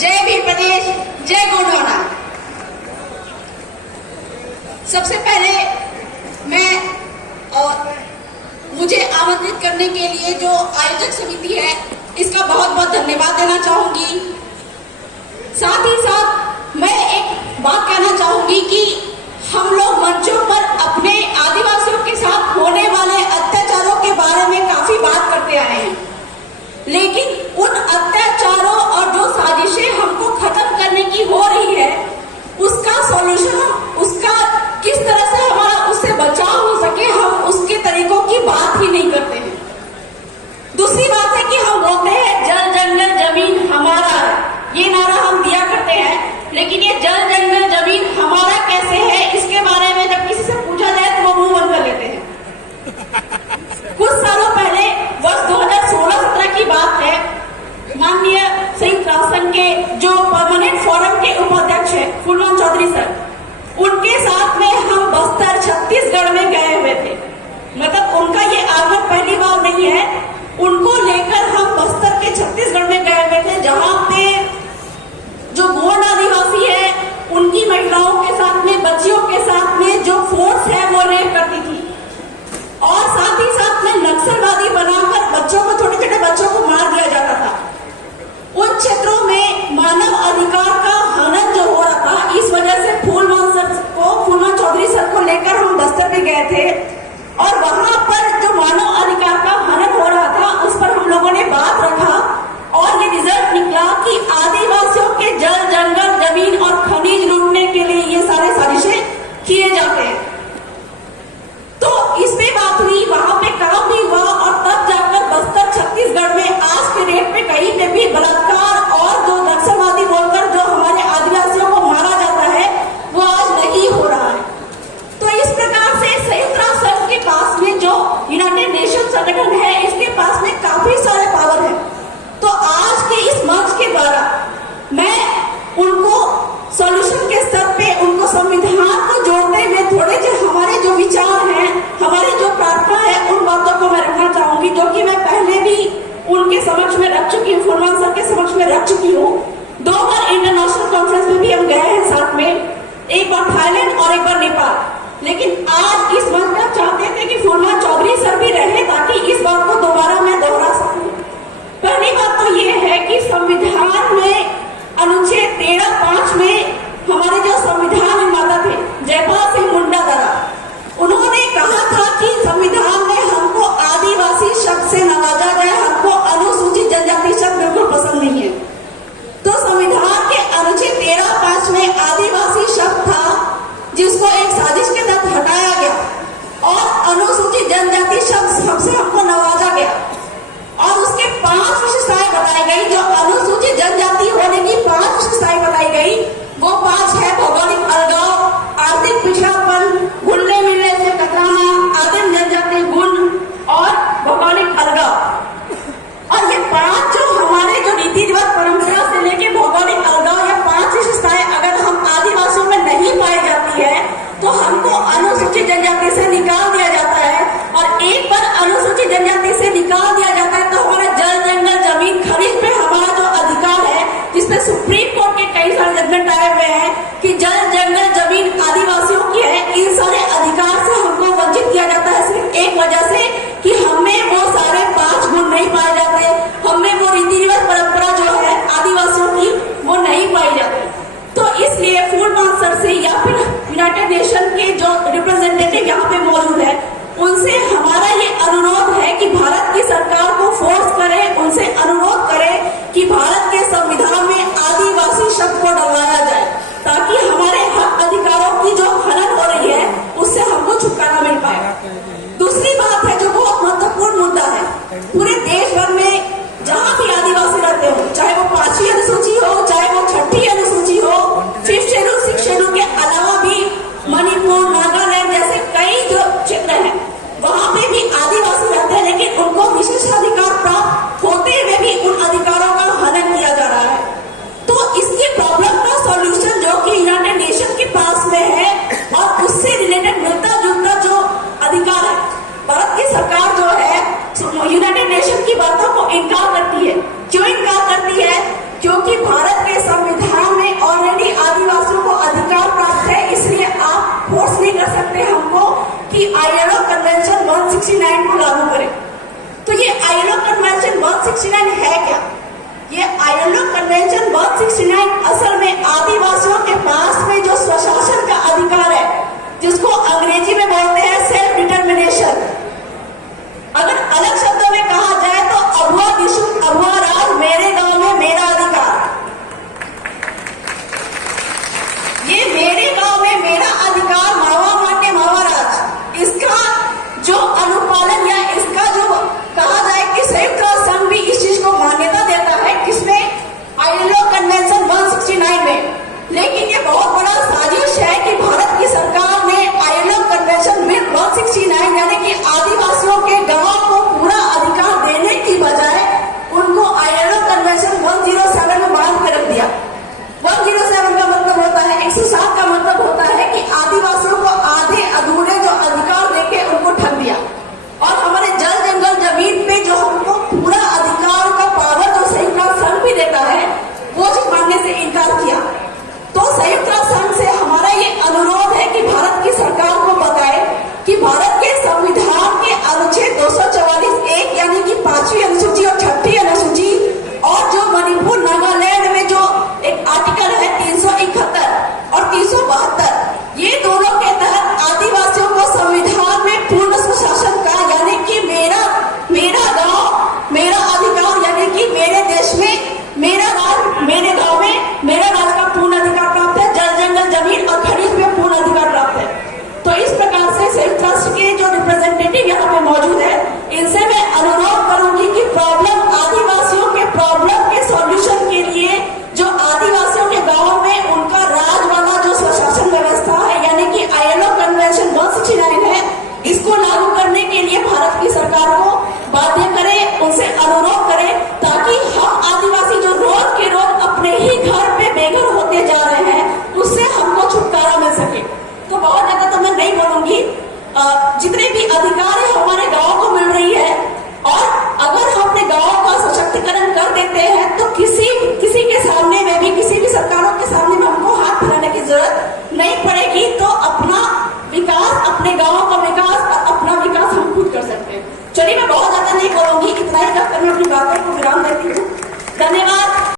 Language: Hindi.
जय भील प्रदेश, जय गोंडवाना। सबसे पहले मैं और मुझे आमंत्रित करने के लिए जो आयोजक समिति है इसका बहुत बहुत धन्यवाद देना चाहूंगी। साथ ही साथ मैं एक बात कहना चाहूंगी कि हम लोग मंचों पर अपने आदिवासियों के साथ होने वाले अत्याचारों के बारे में काफी बात करते आए हैं, लेकिन उन अत्याचारों और जो साजिशें हमको खत्म करने की हो रही है उसका सॉल्यूशन, उसका किस तरह से हमारा उससे बचाव हो सके, हम उसके तरीकों की बात ही नहीं करते हैं। दूसरी बात है कि हम बोलते हैं जल जंगल जमीन हमारा है, ये नारा हम दिया करते हैं, लेकिन ये जल जंगल जमीन हमारा कैसे है इसके बारे में जब किसी से पूछा जाए तो वो मुंह बंद कर लेते हैं। कुछ सालों पहले वर्ष 2016-17 की बात है, माननीय संयुक्त राष्ट्र संघ के जो परमानेंट फोरम के उपाध्यक्ष है फूलवान चौधरी सर, उनके साथ में हम बस्तर छत्तीसगढ़ में गए हुए थे। मतलब उनका ये आगमन पहली बार नहीं है, उनको लेकर हम बस्तर के छत्तीसगढ़ में गए हुए थे, जहां पे जो गोंड आदिवासी है उनकी महिलाओं के साथ में, बच्चियों के साथ में जो फोर्स है वो रेप करती थी और साथ ही साथ में नक्सलवादी बनाकर बच्चों को, छोटे छोटे बच्चों को मार दिया जाता था। उन क्षेत्रों में मानव अधिकार का हनन जो हो रहा था, इस वजह से फूलवान चौधरी सर को लेकर हम बस्तर में गए थे और वहां पर जो मानव अधिकार का हनन हो रहा था उस पर हम लोगों ने बात रखा और ये रिजल्ट निकला कि आदिवासियों के जल जंगल जमीन और खनिज लूटने के लिए ये सारे साजिशें किए जाते हैं। तो इसमें बात हुई, वहां पे काम भी हुआ और तब जाकर बस्तर छत्तीसगढ़ में आज के डेट में कहीं पे भी बलात्कार और जो नक्सलवादी बोलकर जो हमारे आदिवासियों को मारा जाता है वो आज नहीं हो रहा है। तो इस प्रकार से संयुक्त राष्ट्र संघ के पास में जो यूनाइटेड नेशन संगठन है इसके पास में काफी सारे पावर है। तो आज के इस मंच के द्वारा मैं उनको सॉल्यूशन के स्तर पे उनको संविधान को जोड़ते हुए थोड़े जो हमारे जो विचार हैं, हमारी जो प्रार्थना है, उन बातों को मैं रखना चाहूंगी, जो कि मैं पहले भी उनके समक्ष में रख चुकी हूँ, फूलवान सर के समक्ष में रख चुकी हूँ। 2 बार इंटरनेशनल कॉन्फ्रेंस में भी हम गए हैं साथ में, एक बार थाईलैंड और एक बार नेपाल। लेकिन आज इस मंच पर चाहते थे कि फूलवान चौधरी सर भी रहे ताकि इस बात को दोबारा मैं दोहरा सकूं। पहली बात तो ये है कि संविधान में अनुच्छेद 13(5) में हमारे जो संविधान निर्माता थे जयपाल सिंह मुंडा द्वारा, उन्होंने कहा था कि संविधान में हमको आदिवासी शब्द से नवाजा गया, हमको अनुसूचित जनजाति शब्द बिल्कुल पसंद नहीं है। तो संविधान के अनुच्छेद 13(5) में आदिवासी शब्द था जिसको एक साजिश के तहत हटाया गया और अनुसूचित जनजाति शब्द से हमको नवाजा 169 है क्या? ये ILO कन्वेंशन 169 असल में आदिवासियों के पास में जो स्वशासन का अधिकार है, जिसको अंग्रेजी में बोलते हैं सेल्फ डिटर्मिनेशन। अगर अलग शब्दों में कहा जाए तो अभुआ दिशु अभुआ राज, मेरे गांव में मेरा अधिकार। ये मेरे गांव में मेरा अधिकार, मावा मान्य मावा राज, इसका जो अनुपालन या इसका जो कहा जाए कि संयुक्त राष्ट्र संघ भी इस चीज को मान्यता देता है, किसमें? ILO कन्वेंशन 169 में। लेकिन ये बहुत बड़ा साजिश है कि भारत की सरकार ने ILO कन्वेंशन 169 यानी कि आदिवासियों के गांव को पूरा अधिकार देने की बजाय उनको ILO कन्वेंशन 107 में बांध कर रख दिया। 107 का मतलब होता है, 107 का मतलब होता है कि आदिवासियों को आधे अधूरे जो अधिकार देके उनको ठग दिया, और हमारे जल जंगल जमीन पे जो हमको पूरा अधिकार का पावर जो संयुक्त राष्ट्र संघ भी देता है, वो चीज मानने से इनकार किया। तो संयुक्त राष्ट्र संघ से हमारा ये अनुरोध है कि भारत की सरकार को बताए कि भारत के संविधान के अनुच्छेद 244(1) यानी कि 5वीं अनुसूची और 6ठी अनुसूची, और जो मणिपुर नागालैंड में जो एक आर्टिकल है 371 और 372, ये दोनों के तहत आदिवासियों को संविधान में पूर्ण स्वशासन का यानी कि मेरा गांव मेरा अधिकार, यानी कि मेरे देश में मेरा राज, मेरे गांव में मेरा राज का पूर्ण अधिकार प्राप्त है। जल जंगल जमीन और खनिज में पूर्ण अधिकार प्राप्त है। तो इस प्रकार से संयुक्त राष्ट्र के जो रिप्रेजेंटेटिव यहाँ पे मौजूद है, इनसे मैं अनुरोध करूंगी कि प्रॉब्लम आदिवासियों के प्रॉब्लम के सॉल्यूशन के लिए जो आदिवासियों के गांव में उनका राज वाला जो स्वशासन व्यवस्था है यानी कि ILO कन्वेंशन 169 है, इसको लागू करने के लिए भारत की सरकार को बाध्य करें, उनसे अनुरोध करें, ताकि हम आदिवासी जो रोज के रोज अपने ही घर पे बेघर होते जा रहे हैं, उससे हमको छुटकारा मिल सके। तो बहुत ज्यादा तो मैं नहीं बोलूंगी, जितने भी अधिकार है हमारे गांव को मिल रही है, और अगर हम अपने गांव का सशक्तिकरण कर देते हैं तो किसी के सामने में भी, किसी भी सरकारों के सामने में हमको हाथ फैलाने की जरूरत नहीं पड़ेगी। तो अपना विकास, अपने गांव का विकास और अपना विकास हम खुद कर सकते हैं। चलिए, मैं बहुत ज्यादा नहीं बोलूंगी, इतना ही कहकर मैं अपनी बातों को विराम देती हूँ। धन्यवाद।